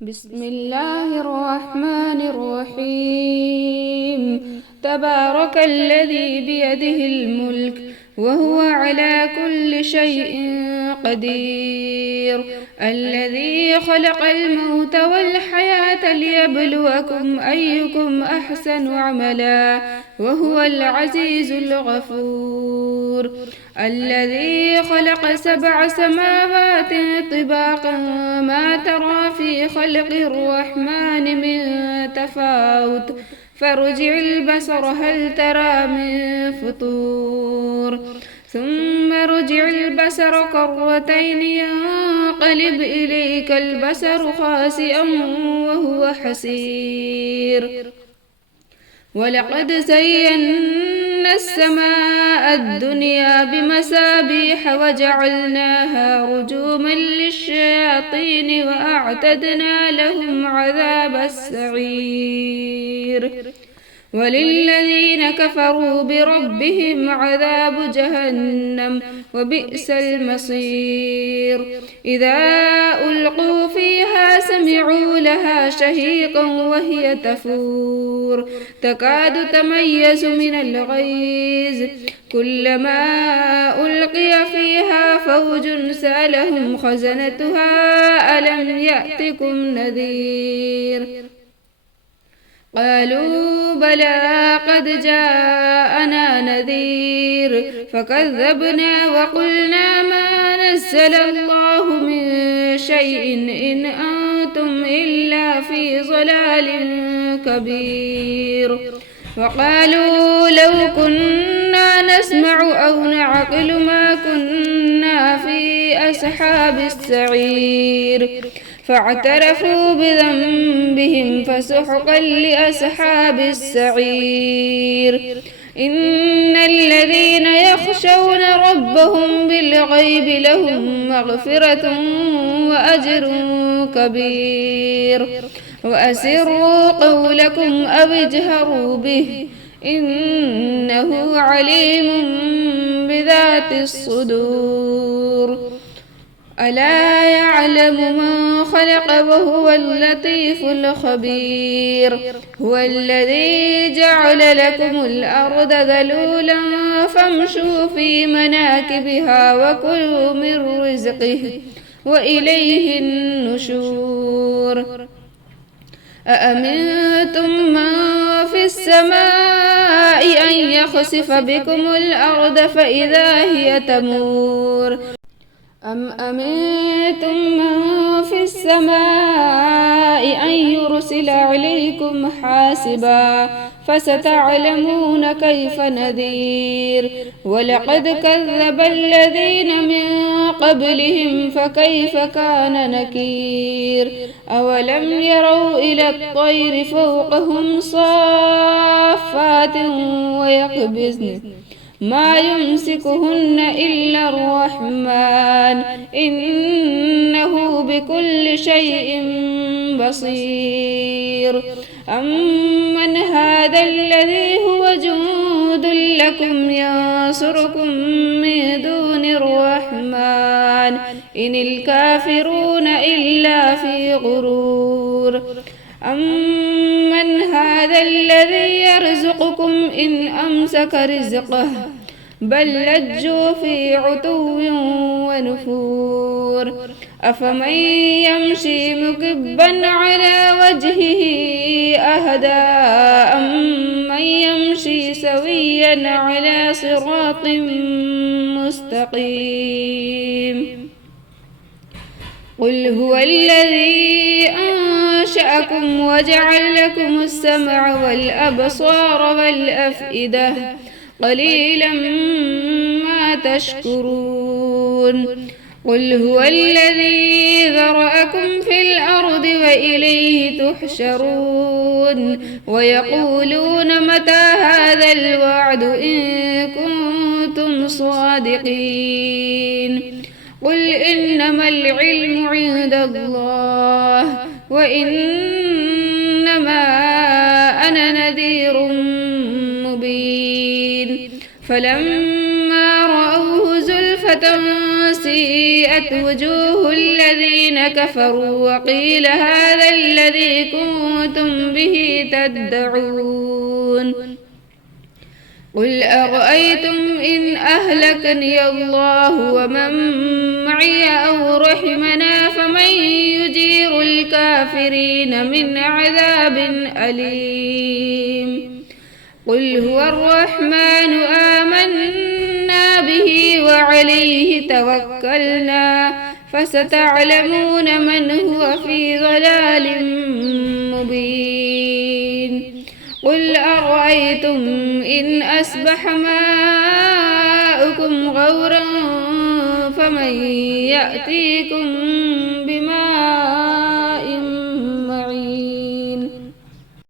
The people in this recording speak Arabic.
بسم الله الرحمن الرحيم. تبارك الذي بيده الملك وهو على كل شيء قدير، الذي خلق الموت والحياة ليبلوكم أيكم أحسن عملا وهو العزيز الغفور، الذي خلق 7 سماوات طباقا ما ترى في خلق الرحمن من تفاوت فارجع البصر هل ترى من فطور ثم ارجع البصر كرتين ينقلب إليك البصر خاسئا وهو حسير. ولقد زينا السماء الدنيا بمصابيح وجعلناها رجوما للشياطين وأعتدنا لهم عذاب السعير. وللذين كفروا بربهم عذاب جهنم وبئس المصير. إذا ألقوا فيها سمعوا لها شهيقا وهي تفور تكاد تميز من الغيظ كلما ألقي فيها فوج سألهم خزنتها ألم يأتكم نذير؟ قالوا بلى قد جاءنا نذير فكذبنا وقلنا ما نزل الله من شيء إن أنتم إلا في ضلال كبير. وقالوا لو كنا نسمع أو نعقل ما كنا في أصحاب السعير فاعترفوا بذنبهم فسحقا لأصحاب السعير. إن الذين يخشون ربهم بالغيب لهم مغفرة وأجر كبير. وأسروا قولكم أو اجهروا به إنه عليم بذات الصدور. ألا يعلم من خلق وهو اللطيف الخبير. هو الذي جعل لكم الأرض ذلولا فامشوا في مناكبها وكلوا من رزقه وإليه النشور. أأمنتم من في السماء أن يخسف بكم الأرض فإذا هي تمور أم أمنتم من في السماء أن يرسل عليكم حاسبا فستعلمون كيف نذير. ولقد كذب الذين من قبلهم فكيف كان نكير. أولم يروا إلى الطير فوقهم صافات ويقبضن ما يمسكهن إلا الرحمن إنه بكل شيء بصير. أمن هذا الذي هو جند لكم ينصركم من دون الرحمن إن الكافرون إلا في غرور. أمن هذا الذي يرزقكم إن أمسك رزقه بل لجوا في عتو ونفور. أفمن يمشي مكبا على وجهه أهدى أمن يمشي سويا على صراط مستقيم. قل هو الذي أنشأكم وجعل لكم السمع والأبصار والأفئدة قليلا ما تشكرون. قل هو الذي ذرأكم في الأرض وإليه تحشرون. ويقولون متى هذا الوعد إن كنتم صادقين. قل إنما العلم عند الله وإنما أنا نذير مبين. فلما رأوه زلفة سيئت وجوه الذين كفروا وقيل هذا الذي كنتم به تدعون قل أرأيتم إن أهلكني الله ومن معي أو رحمنا فمن يجير الكافرين من عذاب أليم قل هو الرحمن آمنا به وعليه توكلنا فستعلمون من هو في ضلال مبين قل أرأيتم إن أصبح ماؤكم غورا فمن يأتيكم